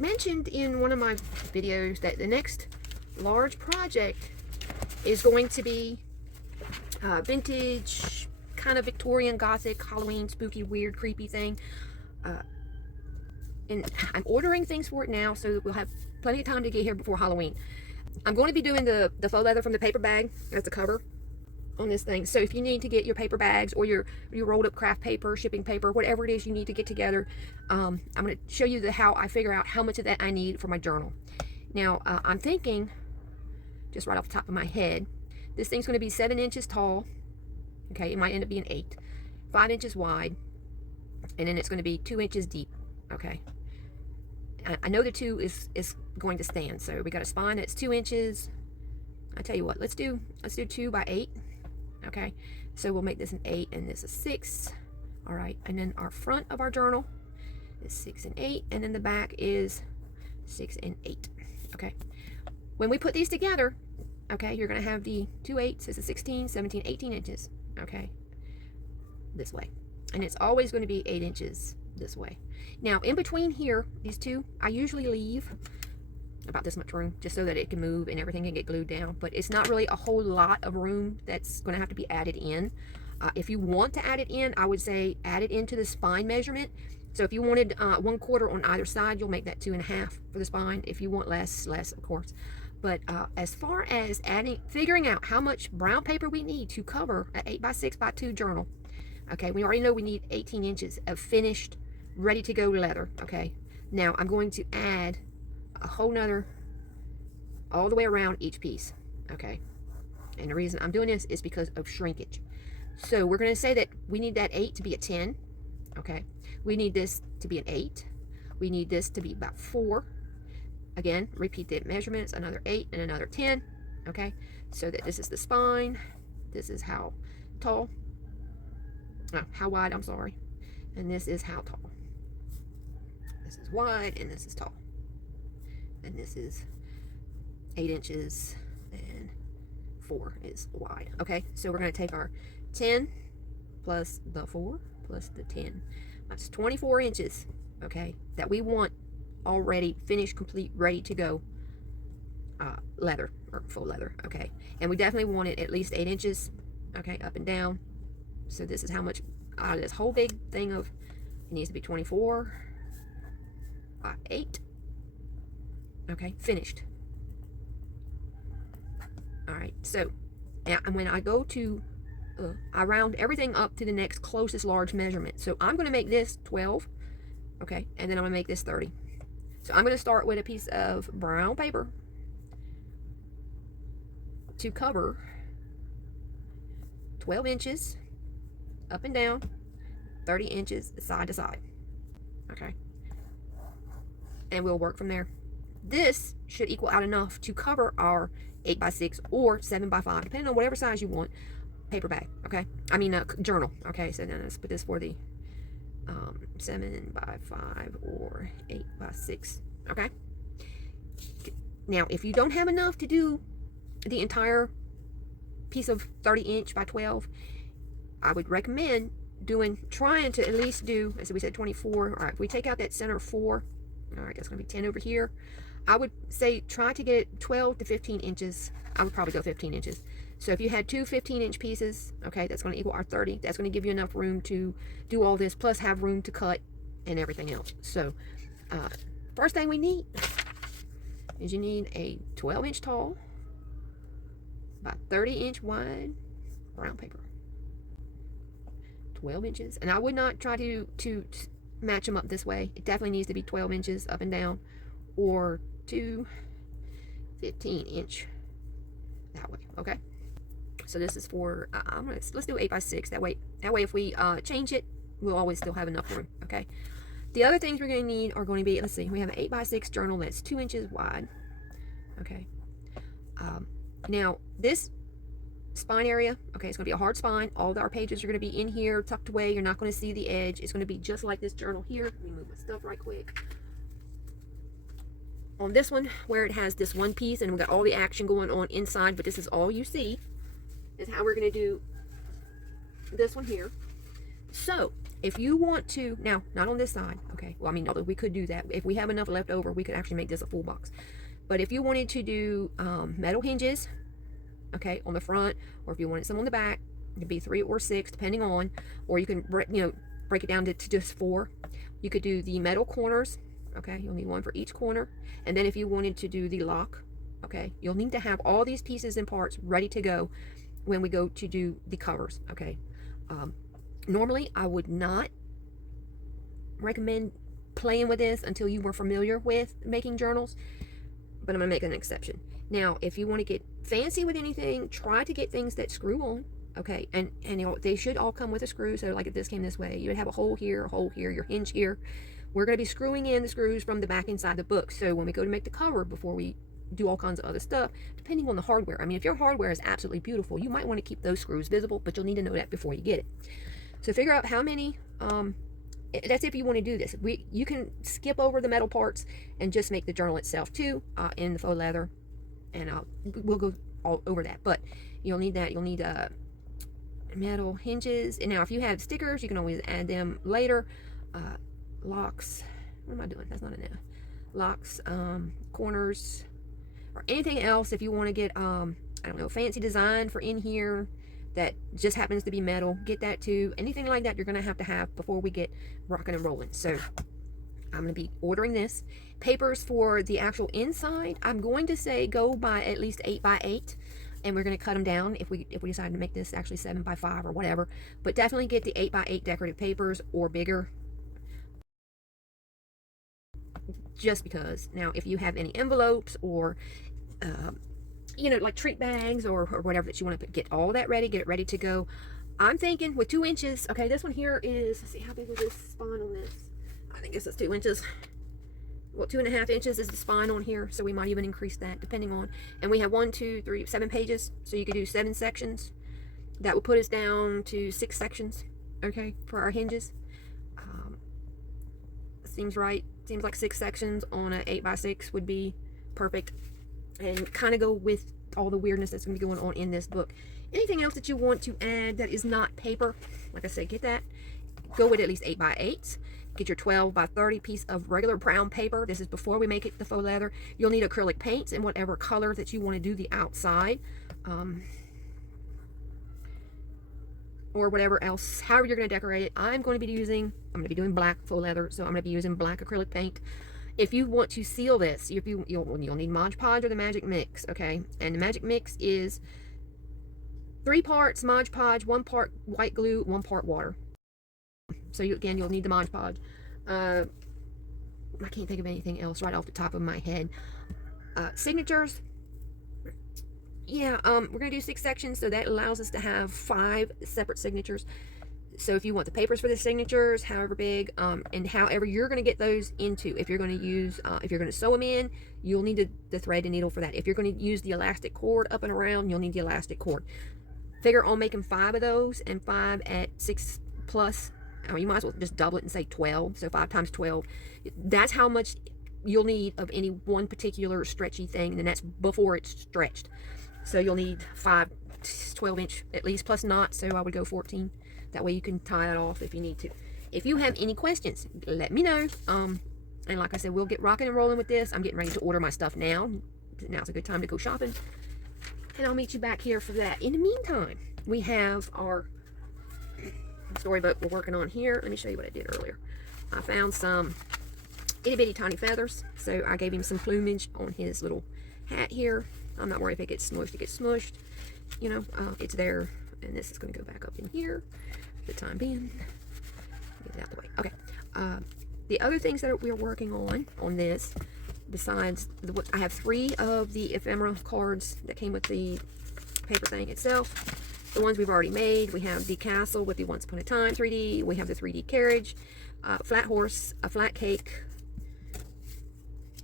mentioned in one of my videos that the next large project is going to be vintage, kind of Victorian Gothic, Halloween, spooky, weird, creepy thing. And I'm ordering things for it now so that we'll have plenty of time to get here before Halloween. I'm going to be doing the faux leather from the paper bag as the cover on this thing. So if you need to get your paper bags or your rolled up craft paper, shipping paper, whatever it is you need to get together, I'm going to show you how I figure out how much of that I need for my journal. Now, I'm thinking, just right off the top of my head, this thing's going to be 7 inches tall. Okay, it might end up being 8. 5 inches wide. And then it's going to be 2 inches deep. Okay. I know the 2 is going to stand. So we got a spine that's 2 inches. I tell you what, let's do 2 by 8. Okay, so we'll make this an 8 and this a 6. All right, and then our front of our journal is 6 and 8, and then the back is 6 and 8. Okay, when we put these together, okay, you're going to have the 2 8s, it's a 16, 17, 18 inches. Okay, this way, and it's always going to be 8 inches this way. Now, in between here, these two, I usually leave about this much room just so that it can move and everything can get glued down, but it's not really a whole lot of room that's going to have to be added in. If you want to add it in, I would say add it into the spine measurement. So if you wanted 1/4 on either side, you'll make that 2.5 for the spine. If you want less of course. But as far as figuring out how much brown paper we need to cover an 8x6x2 journal, okay, we already know we need 18 inches of finished, ready to go leather. Okay, now I'm going to add a whole nother all the way around each piece. Okay, and the reason I'm doing this is because of shrinkage. So we're going to say that we need that 8 to be a 10. Okay, we need this to be an 8. We need this to be about 4. Again, repeat the measurements, another 8 and another 10. Okay, so that this is the spine, this is how tall, how wide, I'm sorry, and this is how tall. This is wide and this is tall. And this is 8 inches and 4 is wide. Okay, so we're going to take our 10 plus the 4 plus the 10. That's 24 inches, okay, that we want already finished, complete, ready to go leather or faux leather. Okay, and we definitely want it at least 8 inches, okay, up and down. So this is how much out of this whole big thing of, it needs to be 24 by 8. Okay, finished. All right, so and when I go to I round everything up to the next closest large measurement. So I'm going to make this 12, okay, and then I'm going to make this 30. So I'm going to start with a piece of brown paper to cover 12 inches up and down, 30 inches side to side. Okay, and we'll work from there. This should equal out enough to cover our 8x6 or 7x5, depending on whatever size you want, paper bag. Okay, I mean journal. Okay, so then let's put this for the 7x5 or 8x6. Okay, now if you don't have enough to do the entire piece of 30 inch by 12, I would recommend trying to at least do, as we said, 24. All right, if we take out that center 4, all right, that's going to be 10 over here. I would say try to get 12 to 15 inches. I would probably go 15 inches. So if you had 2 15-inch pieces, okay, that's going to equal our 30. That's going to give you enough room to do all this, plus have room to cut and everything else. So first thing we need is you need a 12-inch tall by 30-inch wide brown paper. 12 inches. And I would not try to match them up this way. It definitely needs to be 12 inches up and down, or 2 15-inch that way. Okay, so this is for let's do 8x6. That way if we change it, we'll always still have enough room. Okay, the other things we're going to need are going to be, let's see, we have an 8x6 journal that's 2 inches wide. Okay, now this spine area, okay, it's going to be a hard spine. All of our pages are going to be in here tucked away. You're not going to see the edge. It's going to be just like this journal here. Let me move my stuff right quick. On this one, where it has this one piece and we've got all the action going on inside, but this is all you see, is how we're going to do this one here. So If you want to, now, not on this side, okay, well, I mean, although we could do that. If we have enough left over, we could actually make this a full box. But if you wanted to do metal hinges, okay, on the front, or if you wanted some on the back, it could be 3 or 6, depending on, or you can, break it down to just 4. You could do the metal corners, okay, you'll need one for each corner. And then if you wanted to do the lock, okay, you'll need to have all these pieces and parts ready to go when we go to do the covers, okay. Normally, I would not recommend playing with this until you were familiar with making journals, but I'm going to make an exception. Now, if you want to get fancy with anything, try to get things that screw on, okay? And they should all come with a screw. So like if this came this way, you would have a hole here, your hinge here. We're going to be screwing in the screws from the back inside the book. So when we go to make the cover, before we do all kinds of other stuff, depending on the hardware. I mean, if your hardware is absolutely beautiful, you might want to keep those screws visible, but you'll need to know that before you get it. So figure out how many, that's if you want to do this. You can skip over the metal parts and just make the journal itself too, in the faux leather, and we'll go all over that. But you'll need that. You'll need metal hinges. And now if you have stickers, you can always add them later. Locks, what am I doing? That's not enough. Locks, corners, or anything else. If you want to get, I don't know, fancy design for in here that just happens to be metal, get that too. Anything like that you're going to have before we get rocking and rolling. So I'm going to be ordering this. Papers for the actual inside, I'm going to say go by at least 8 by 8, and we're going to cut them down if we decide to make this actually 7 by 5 or whatever. But definitely get the 8 by 8 decorative papers or bigger, just because. Now if you have any envelopes or like treat bags or whatever that you want to get all that ready, get it ready to go. I'm thinking with 2 inches. Okay, this one here is, let's see, how big was this spine on this? I think this is 2 inches. Well, 2.5 inches is the spine on here, so we might even increase that depending on. And we have 1, 2, 3, 7 pages, so you could do 7 sections. That would put us down to 6 sections, okay, for our hinges. Seems right. Seems like 6 sections on an 8 by 6 would be perfect, and kind of go with all the weirdness that's going to be going on in this book. Anything else that you want to add that is not paper, like I said, get that. Go with at least 8 by 8. Get your 12 by 30 piece of regular brown paper. This is before we make it the faux leather. You'll need acrylic paints in whatever color that you want to do the outside, or whatever else, however you're going to decorate it. I'm going to be doing black faux leather, so I'm going to be using black acrylic paint. If you want to seal this, you'll need Mod Podge or the Magic Mix, okay? And the Magic Mix is 3 parts Mod Podge, 1 part white glue, 1 part water. So you'll need the Mod Podge. I can't think of anything else right off the top of my head. Signatures. Yeah, we're going to do 6 sections, so that allows us to have 5 separate signatures. So if you want the papers for the signatures, however big, and however you're going to get those into, if you're going to use, if you're going to sew them in, you'll need the thread and needle for that. If you're going to use the elastic cord up and around, you'll need the elastic cord. Figure on making 5 of those, and 5 at 6 plus. You might as well just double it and say 12. So 5 times 12. That's how much you'll need of any one particular stretchy thing, and that's before it's stretched. So you'll need 5 12-inch at least plus knots. So I would go 14. That way you can tie it off if you need to. If you have any questions, let me know. And like I said, we'll get rocking and rolling with this. I'm getting ready to order my stuff now. Now's a good time to go shopping. And I'll meet you back here for that. In the meantime, we have our storybook we're working on here. Let me show you what I did earlier. I found some itty bitty tiny feathers. So I gave him some plumage on his little hat here. I'm not worried if it gets smushed. It gets smushed. It's there. And this is going to go back up in here for the time being. Get it out the way. Okay. The other things that we're working on this, besides, I have 3 of the ephemera cards that came with the paper thing itself. The ones we've already made. We have the castle with the Once Upon a Time 3D. We have the 3D carriage, flat horse, a flat cake.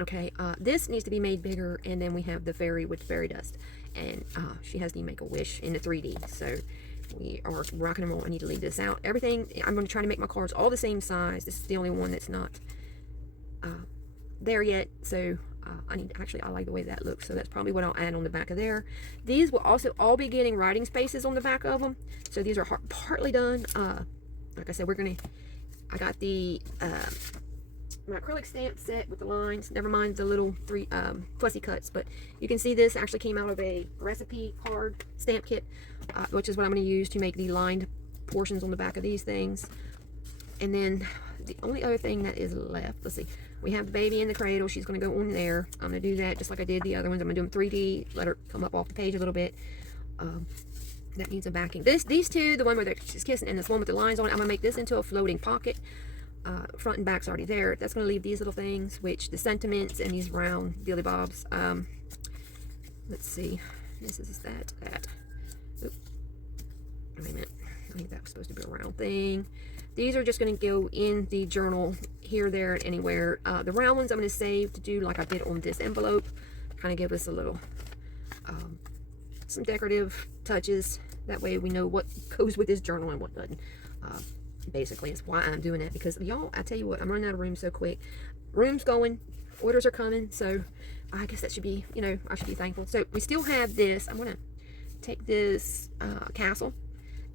Okay, this needs to be made bigger, and then we have the fairy with fairy dust. And she has to make a wish in the 3D. So we are rocking and rolling. I need to leave this out. Everything, I'm going to try to make my cards all the same size. This is the only one that's not there yet. So I like the way that looks. So that's probably what I'll add on the back of there. These will also all be getting writing spaces on the back of them. So these are partly done. like I said, I got the my acrylic stamp set with the lines, never mind the little three fussy cuts, but you can see this actually came out of a recipe card stamp kit, which is what I'm going to use to make the lined portions on the back of these things. And then the only other thing that is left, let's see, we have the baby in the cradle. She's going to go on there. I'm going to do that just like I did the other ones. I'm going to do them 3D, let her come up off the page a little bit. That needs a backing. These two, the one where she's kissing and this one with the lines on it, I'm going to make this into a floating pocket. Front and back's already there. That's going to leave these little things, which the sentiments and these round dilly bobs. Let's see. This is that. Oop. Wait a minute. I think that was supposed to be a round thing. These are just going to go in the journal here, there, and anywhere. The round ones I'm going to save to do like I did on this envelope. Kind of give us a little, some decorative touches. That way we know what goes with this journal and what doesn't. Basically, it's why I'm doing that. Because, y'all, I tell you what, I'm running out of room so quick. Room's going. Orders are coming. So, I guess that should be, you know, I should be thankful. So, we still have this. I'm going to take this castle.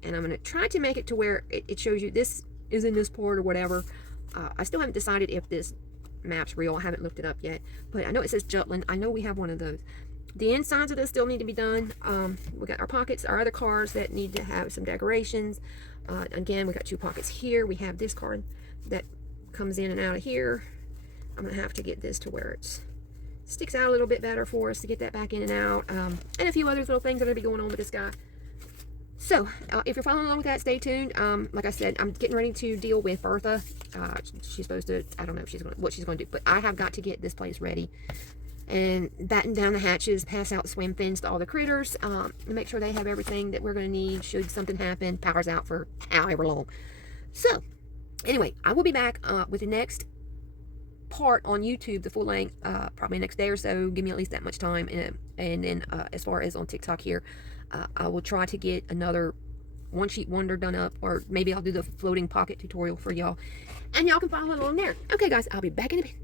And I'm going to try to make it to where it shows you this is in this part or whatever. I still haven't decided if this map's real. I haven't looked it up yet. But I know it says Jutland. I know we have one of those. The insides of this still need to be done. We got our pockets, our other cards that need to have some decorations. Again, we got 2 pockets here. We have this card that comes in and out of here. I'm going to have to get this to where it sticks out a little bit better for us to get that back in and out. And a few other little things that are going to be going on with this guy. So, if you're following along with that, stay tuned. Like I said, I'm getting ready to deal with Bertha. She's supposed to, I don't know if what she's going to do, but I have got to get this place ready and batten down the hatches, pass out swim fins to all the critters, and make sure they have everything that we're going to need should something happen, power's out for however long. So, anyway, I will be back with the next part on YouTube, the full length, probably next day or so. Give me at least that much time. And then as far as on TikTok here, I will try to get another one sheet wonder done up, or maybe I'll do the floating pocket tutorial for y'all, and y'all can follow along there. Okay guys, I'll be back in a bit.